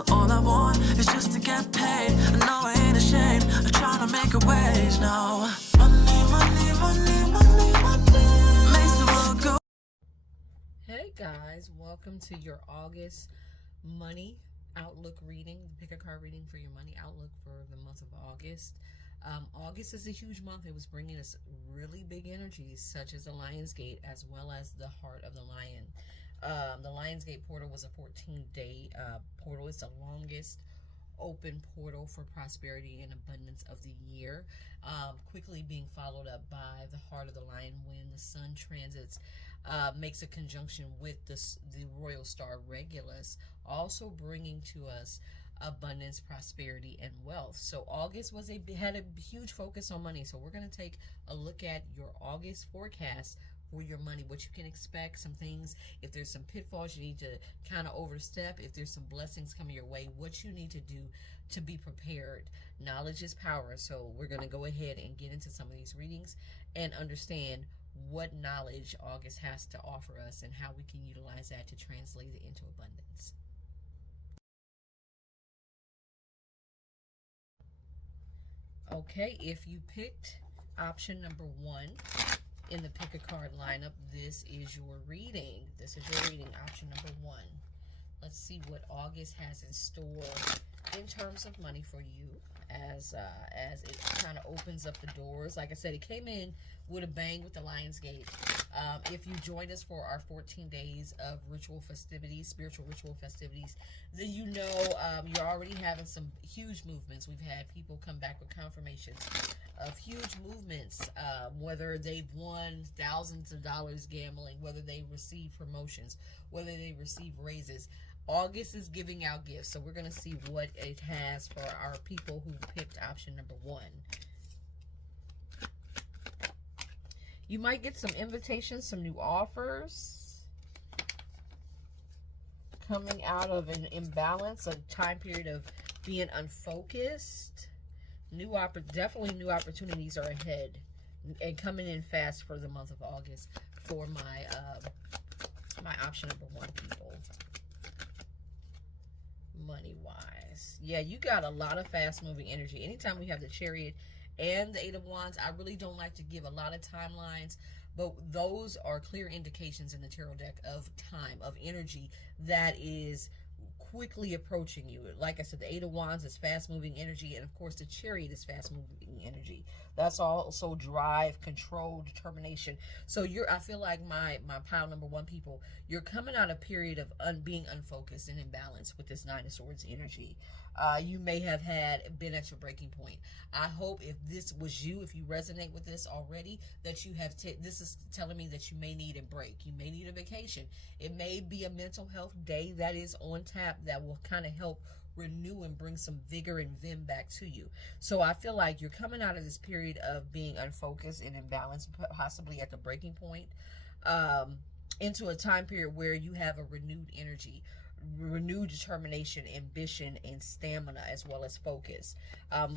So all I want is just to get paid. I know I ain't ashamed of trying to make a wage now. Money, money, money, money, money makes the world go. Hey guys, welcome to your August money outlook reading. Pick a card reading for your money outlook for the month of August. August is a huge month. It was bringing us really big energies such as the Lion's Gate as well as the Heart of the Lion. The Lion's Gate portal was a 14-day portal. It's the longest open portal for prosperity and abundance of the year, quickly being followed up by the Heart of the Lion when the Sun transits, makes a conjunction with the royal star Regulus, also bringing to us abundance, prosperity, and wealth. So August had a huge focus on money. So we're going to take a look at your August forecast for your money, what you can expect, some things, if there's some pitfalls you need to kind of overstep, if there's some blessings coming your way, what you need to do to be prepared. Knowledge is power, so we're going to go ahead and get into some of these readings and understand what knowledge August has to offer us and how we can utilize that to translate it into abundance. Okay, if you picked option number 1 in the pick a card lineup, this is your reading. This is your reading, option number 1. Let's see what August has in store in terms of money for you as it kind of opens up the doors. Like I said, it came in with a bang with the Lion's Gate. If you joined us for our 14 days of ritual festivities, spiritual ritual festivities, then you know you're already having some huge movements. We've had people come back with confirmations of huge movements, whether they've won thousands of dollars gambling, whether they receive promotions, whether they receive raises. August is giving out gifts, so we're going to see what it has for our people who picked option number 1. You might get some invitations, some new offers coming out of an imbalance, a time period of being unfocused. Definitely new opportunities are ahead and coming in fast for the month of August for my my option number 1 people. Money wise, yeah, you got a lot of fast moving energy. Anytime we have the Chariot and the 8 of Wands, I really don't like to give a lot of timelines, but those are clear indications in the tarot deck of time, of energy that is quickly approaching you. Like I said, the 8 of Wands is fast moving energy, and of course the Chariot is fast moving energy. That's also drive, control, determination. So I feel like my pile number 1 people, you're coming out of a period of being unfocused and imbalance with this 9 of Swords energy. You may have been at your breaking point. I hope if this was you, if you resonate with this already, that you have this is telling me that you may need a break. You may need a vacation. It may be a mental health day that is on tap that will kind of help renew and bring some vigor and vim back to you. So I feel like you're coming out of this period of being unfocused and imbalanced, possibly at the breaking point, into a time period where you have a renewed energy, renewed determination, ambition, and stamina, as well as focus,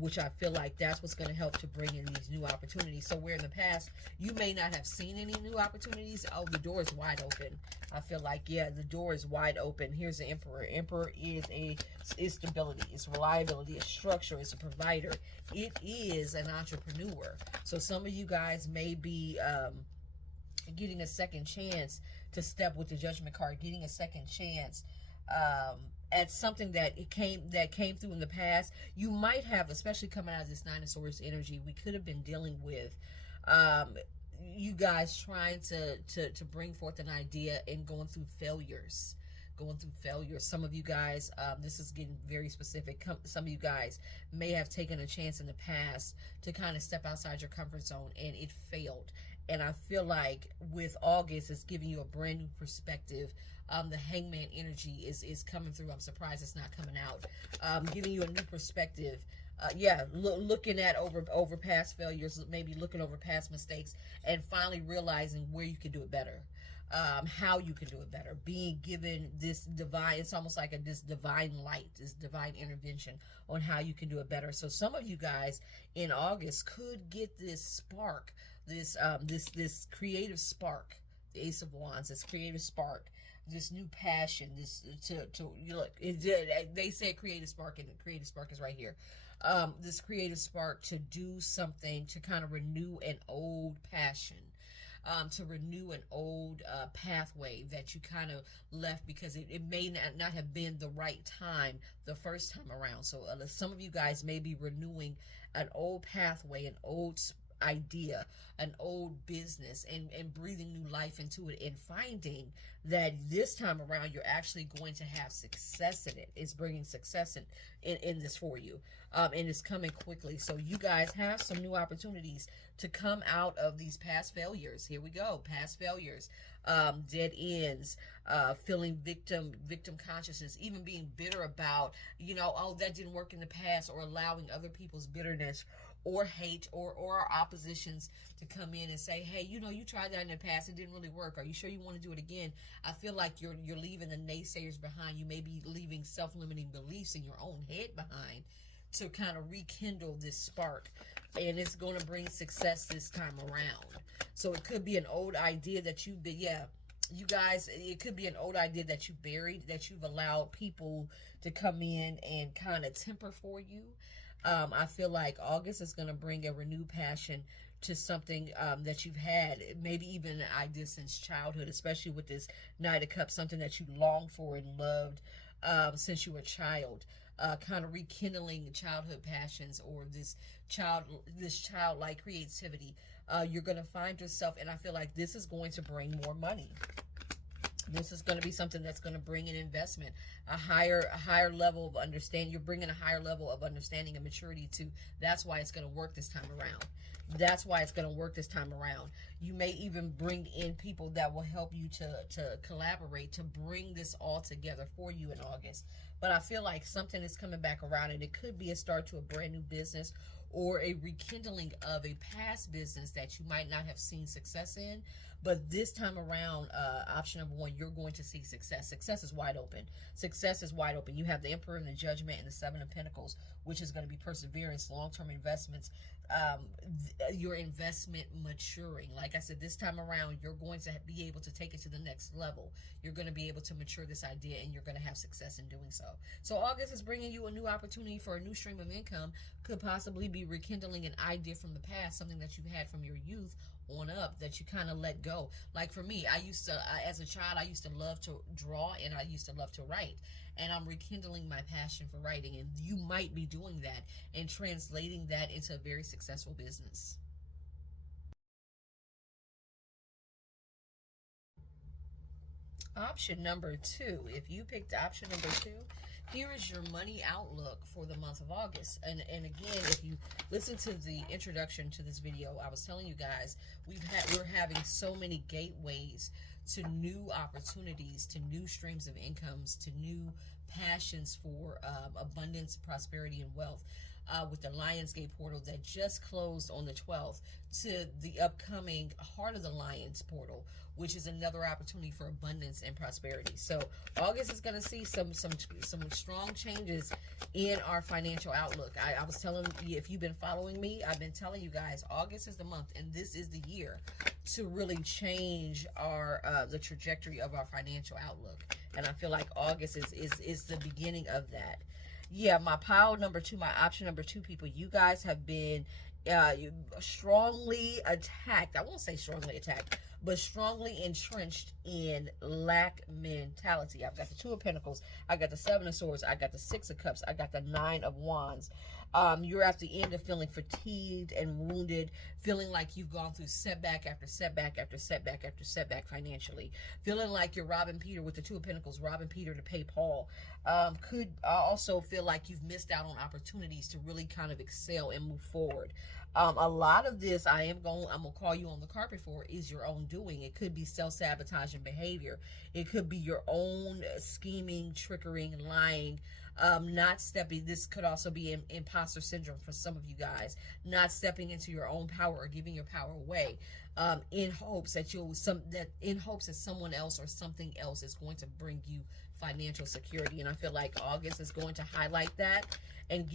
which I feel like that's what's going to help to bring in these new opportunities. So where in the past you may not have seen any new opportunities, oh, the door is wide open. I feel like, yeah, the door is wide open. Here's the Emperor. Emperor is stability, it's reliability, it's structure, it's a provider, it is an entrepreneur. So some of you guys may be getting a second chance to step with the Judgment card, getting a second chance at something that came through in the past. You might have, especially coming out of this 9 of Swords energy, we could have been dealing with you guys trying to bring forth an idea and going through failures. Some of you guys, this is getting very specific, some of you guys may have taken a chance in the past to kind of step outside your comfort zone and it failed. And I feel like with August, it's giving you a brand new perspective. The Hangman energy is coming through. I'm surprised it's not coming out. Giving you a new perspective. Looking at over past failures, maybe looking over past mistakes, and finally realizing where you can do it better. How you can do it better. Being given this divine, it's almost like this divine light, this divine intervention on how you can do it better. So some of you guys in August could get this spark, this creative spark, the Ace of Wands, this creative spark this new passion, this to you look. They said creative spark, and the creative spark is right here. This creative spark to do something to kind of renew an old passion. To renew an old pathway that you kind of left because it may not have been the right time the first time around. So some of you guys may be renewing an old pathway, an old idea, an old business, and breathing new life into it, and finding that this time around you're actually going to have success in it. It's bringing success in this for you, and it's coming quickly. So you guys have some new opportunities to come out of these past failures. Here we go. Past failures, dead ends, feeling victim consciousness, even being bitter about, oh, that didn't work in the past, or allowing other people's bitterness or hate or our oppositions to come in and say, hey, you tried that in the past, it didn't really work. Are you sure you want to do it again? I feel like you're leaving the naysayers behind. You may be leaving self-limiting beliefs in your own head behind to kind of rekindle this spark, and it's going to bring success this time around. So it could be an old idea that you've been, you guys, it could be an old idea that you buried, that you've allowed people to come in and kind of temper for you. I feel like August is going to bring a renewed passion to something that you've had, maybe even an idea since childhood, especially with this Knight of Cups, something that you longed for and loved since you were a child. Kind of rekindling childhood passions, or this childlike creativity. You're going to find yourself, and I feel like this is going to bring more money. This is going to be something that's going to bring an investment, a higher level of understanding. You're bringing a higher level of understanding and maturity to. That's why it's going to work this time around. That's why it's going to work this time around. You may even bring in people that will help you to collaborate, to bring this all together for you in August. But I feel like something is coming back around, and it could be a start to a brand new business, or a rekindling of a past business that you might not have seen success in. But this time around, option number one, you're going to see success. Success is wide open. Success is wide open. You have the Emperor and the Judgment and the Seven of Pentacles, which is going to be perseverance, long-term investments, your investment maturing. Like I said, this time around, you're going to be able to take it to the next level. You're going to be able to mature this idea, and you're going to have success in doing so. So August is bringing you a new opportunity for a new stream of income. Could possibly be rekindling an idea from the past, something that you had from your youth on up that you kind of let go. Like for me, as a child, I used to love to draw, and I used to love to write. And I'm rekindling my passion for writing, and you might be doing that and translating that into a very successful business. Option number two. If you picked option number two, here is your money outlook for the month of August. And again, if you listen to the introduction to this video, I was telling you guys, we're having so many gateways to new opportunities, to new streams of incomes, to new passions for abundance, prosperity, and wealth. With the Lionsgate portal that just closed on the 12th, to the upcoming Heart of the Lions portal, which is another opportunity for abundance and prosperity. So August is going to see some strong changes in our financial outlook. I was telling you, if you've been following me, I've been telling you guys, August is the month, and this is the year to really change our the trajectory of our financial outlook. And I feel like August is the beginning of that. Yeah, my pile number two, my option number two, people, you guys have been strongly attacked. I won't say strongly attacked, but strongly entrenched in lack mentality. I've got the Two of Pentacles, I got the Seven of Swords, I got the Six of Cups, I got the Nine of Wands. You're at the end of feeling fatigued and wounded, feeling like you've gone through setback after setback after setback after setback financially, feeling like you're robbing Peter with the Two of Pentacles, robbing Peter to pay Paul. Could also feel like you've missed out on opportunities to really kind of excel and move forward. A lot of this I'm gonna call you on the carpet for is your own doing. It could be self-sabotaging behavior. It could be your own scheming, trickery, lying, not stepping. This could also be imposter syndrome for some of you guys, not stepping into your own power or giving your power away, in hopes that someone else or something else is going to bring you financial security. And I feel like August is going to highlight that and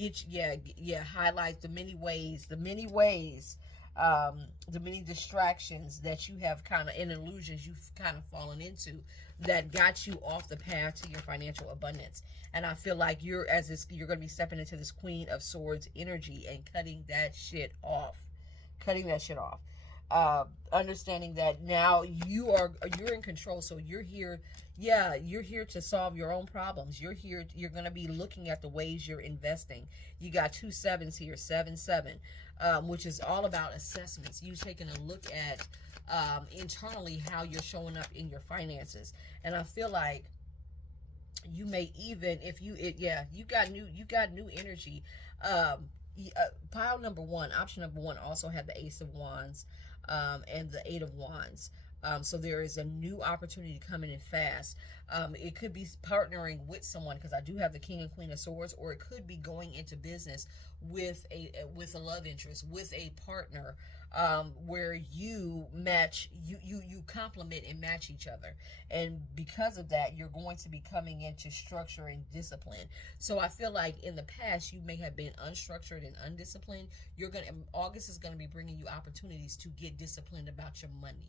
highlight the many ways the many distractions that you have kind of, and illusions you've kind of fallen into that got you off the path to your financial abundance. And I feel like you're going to be stepping into this Queen of Swords energy and cutting that shit off. Understanding that now you're in control, so you're here. Yeah, you're here to solve your own problems. You're going to be looking at the ways you're investing. You got 2 sevens here, 7-7, which is all about assessments. You taking a look at internally how you're showing up in your finances. And I feel like you may even, if you got new energy. Pile number 1, option number 1 also had the Ace of Wands and the 8 of Wands. So there is a new opportunity coming in fast. It could be partnering with someone, because I do have the King and Queen of Swords, or it could be going into business with a love interest, with a partner, where you match, you complement and match each other. And because of that, you're going to be coming into structure and discipline. So I feel like in the past, you may have been unstructured and undisciplined. August is going to be bringing you opportunities to get disciplined about your money.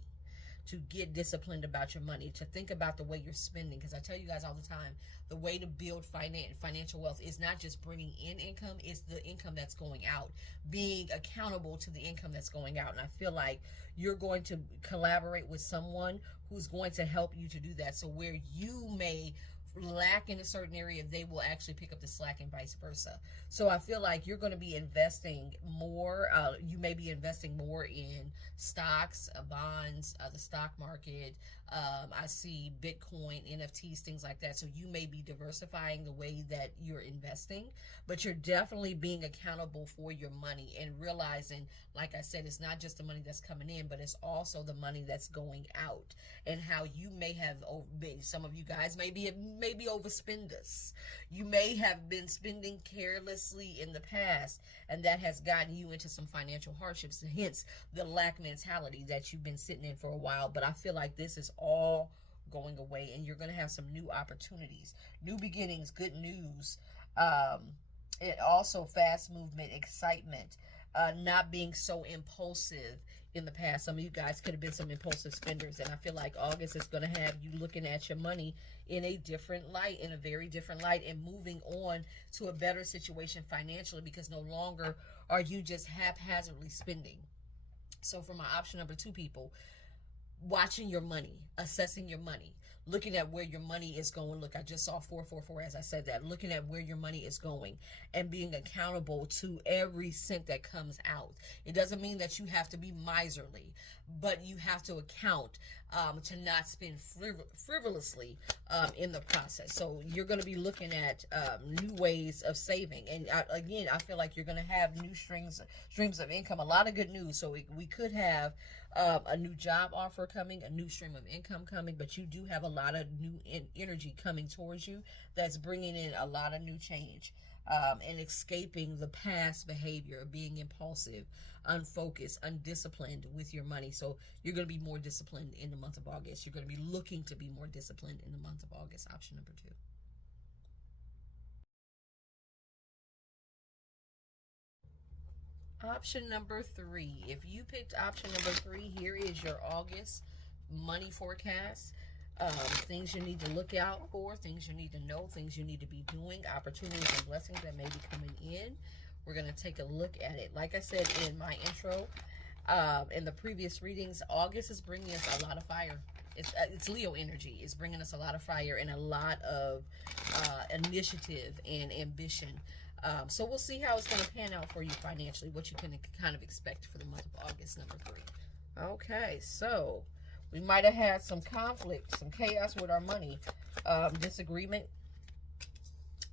To think about the way you're spending. Because I tell you guys all the time, the way to build financial wealth is not just bringing in income, it's the income that's going out, being accountable to the income that's going out. And I feel like you're going to collaborate with someone who's going to help you to do that. So where you may lack in a certain area, they will actually pick up the slack, and vice versa. So I feel like you're going to be investing more. You may be investing more in stocks, bonds, the stock market. I see Bitcoin, NFTs, things like that. So you may be diversifying the way that you're investing, but you're definitely being accountable for your money and realizing, like I said, it's not just the money that's coming in, but it's also the money that's going out, and how you may have, some of you guys may be overspenders. You may have been spending carelessly in the past, and that has gotten you into some financial hardships, hence the lack mentality that you've been sitting in for a while. But I feel like this is all going away, and you're going to have some new opportunities, new beginnings, good news, and also fast movement, excitement, not being so impulsive in the past. Some of you guys could have been some impulsive spenders, and I feel like August is going to have you looking at your money in a different light, in a very different light, and moving on to a better situation financially, because no longer are you just haphazardly spending. So for my option number 2 people, watching your money, assessing your money, looking at where your money is going. Look, I just saw 444 as I said that. Looking at where your money is going and being accountable to every cent that comes out. It doesn't mean that you have to be miserly, but you have to account to not spend frivolously in the process. So you're going to be looking at new ways of saving. And again, I feel like you're going to have new streams of income. A lot of good news. So we could have a new job offer coming, a new stream of income coming, but you do have a lot of new energy coming towards you that's bringing in a lot of new change, and escaping the past behavior of being impulsive, unfocused, undisciplined with your money. So you're going to be more disciplined in the month of August. You're going to be looking to be more disciplined in the month of August. Option number 2. Option number 3. If you picked option number 3, here is your August money forecast. Things you need to look out for, things you need to know, things you need to be doing, opportunities and blessings that may be coming in. We're going to take a look at it. Like I said in my intro, in the previous readings, August is bringing us a lot of fire. It's Leo energy. It's bringing us a lot of fire and a lot of initiative and ambition. So we'll see how it's going to pan out for you financially, what you can kind of expect for the month of August, number 3. Okay, so we might have had some conflict, some chaos with our money, disagreement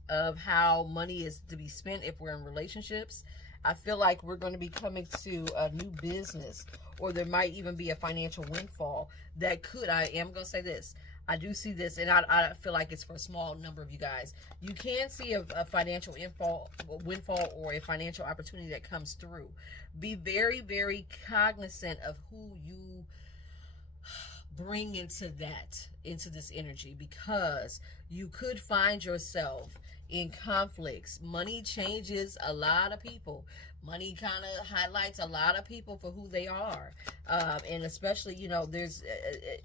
of how money is to be spent if we're in relationships. I feel like we're going to be coming to a new business, or there might even be a financial windfall that could, I am going to say this, I do see this, and I feel like it's for a small number of you guys. You can see a financial windfall or a financial opportunity that comes through. Be very, very cognizant of who you bring into this energy, because you could find yourself in conflicts. Money changes a lot of people. Money kind of highlights a lot of people for who they are. And especially, there's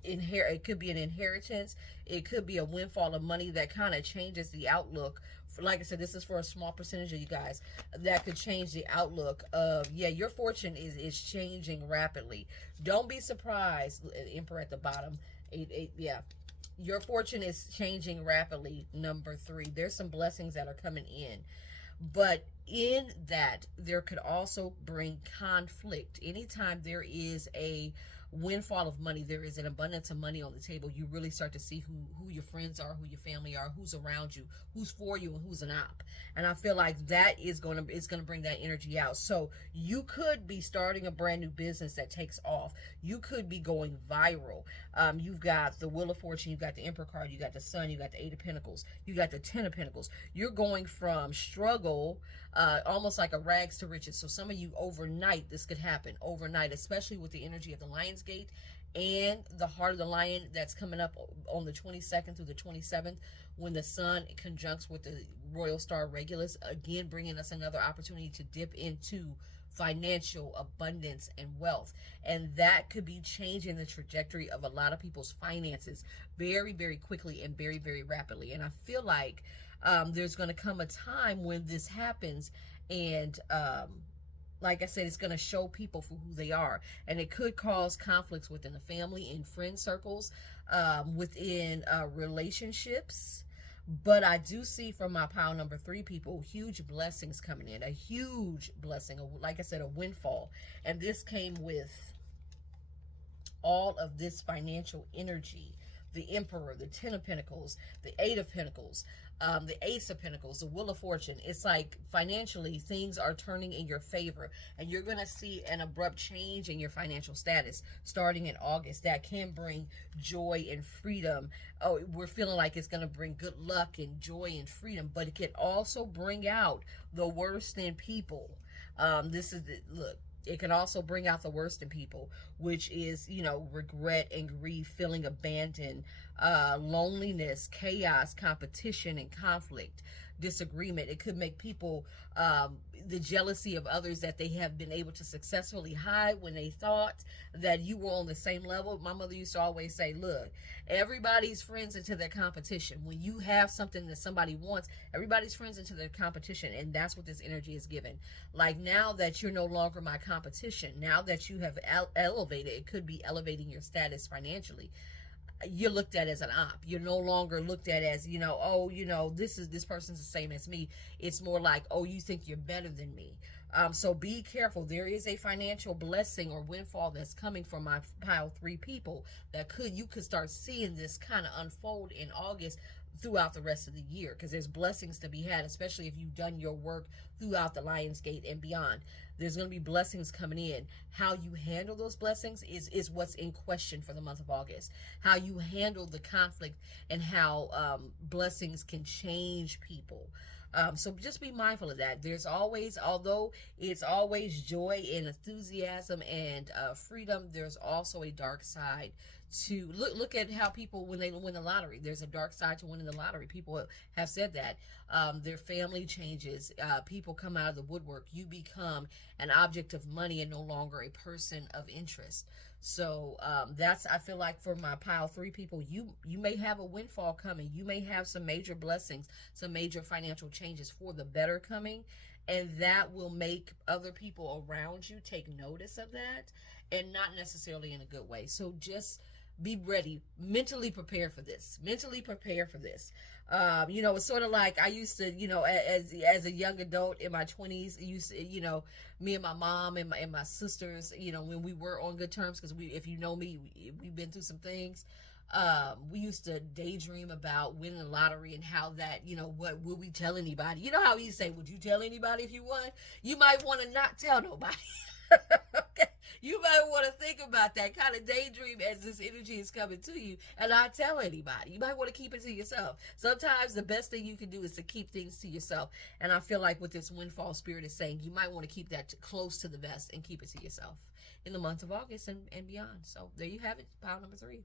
it could be an inheritance. It could be a windfall of money that kind of changes the outlook. Like I said, this is for a small percentage of you guys. That could change the outlook of, your fortune is changing rapidly. Don't be surprised, Emperor at the bottom. Your fortune is changing rapidly. Number 3, there's some blessings that are coming in, but in that there could also bring conflict. Anytime there is a windfall of money, there is an abundance of money on the table, you really start to see who your friends are, who your family are, who's around you, who's for you, and who's an op. And I feel like that is going to bring that energy out. So you could be starting a brand new business that takes off. You could be going viral. You've got the Wheel of Fortune, you've got the Emperor card, you got the Sun, you got the 8 of Pentacles, you got the 10 of Pentacles. You're going from struggle, almost like a rags to riches. So some of you overnight, this could happen overnight, especially with the energy of the Lion's Gate and the Heart of the Lion that's coming up on the 22nd through the 27th, when the Sun conjuncts with the Royal Star Regulus, again bringing us another opportunity to dip into financial abundance and wealth. And that could be changing the trajectory of a lot of people's finances very, very quickly and very, very rapidly. And I feel like there's going to come a time when this happens, and like I said, it's going to show people for who they are, and it could cause conflicts within the family, in friend circles, within relationships. But I do see from my pile number 3 people, huge blessings coming in, a huge blessing, like I said, a windfall. And this came with all of this financial energy. The Emperor, the 10 of Pentacles, the 8 of Pentacles, the Ace of Pentacles, the Wheel of Fortune. It's like financially things are turning in your favor, and you're going to see an abrupt change in your financial status starting in August. That can bring joy and freedom. Oh, we're feeling like it's going to bring good luck and joy and freedom, but it can also bring out the worst in people. Look, it can also bring out the worst in people, which is, regret and grief, feeling abandoned, loneliness, chaos, competition, and conflict, disagreement. It could make people, the jealousy of others that they have been able to successfully hide when they thought that you were on the same level. My mother used to always say, look, everybody's friends into their competition. When you have something that somebody wants, everybody's friends into their competition. And that's what this energy is given. Like, now that you're no longer my competition, now that you have elevated, it could be elevating your status financially. You're looked at as an op. You're no longer looked at as, this person's the same as me. It's more like, oh, you think you're better than me. So be careful. There is a financial blessing or windfall that's coming from my pile 3 people that you could start seeing this kind of unfold in August throughout the rest of the year, because there's blessings to be had, especially if you've done your work throughout the Lion's Gate and beyond. There's going to be blessings coming in. How you handle those blessings is what's in question for the month of August. How you handle the conflict and how blessings can change people. So just be mindful of that. There's always, although it's always joy and enthusiasm and freedom, there's also a dark side to look at how people, when they win the lottery, there's a dark side to winning the lottery. People have said that their family changes, people come out of the woodwork, you become an object of money and no longer a person of interest. So that's, I feel like, for my pile 3 people, you may have a windfall coming. You may have some major blessings, some major financial changes for the better coming, and that will make other people around you take notice of that, and not necessarily in a good way. So just be ready, mentally prepare for this. It's sort of like I used to, as a young adult in my 20s, me and my mom and my sisters, when we were on good terms, because if you know me, we've been through some things. We used to daydream about winning the lottery and how that, what will we tell anybody? You know how you say, would you tell anybody if you won? You might want to not tell nobody. Okay. You might want to think about that kind of daydream as this energy is coming to you and not tell anybody. You might want to keep it to yourself. Sometimes the best thing you can do is to keep things to yourself. And I feel like what this windfall spirit is saying, you might want to keep that close to the vest and keep it to yourself in the month of August and beyond. So there you have it, pile number 3.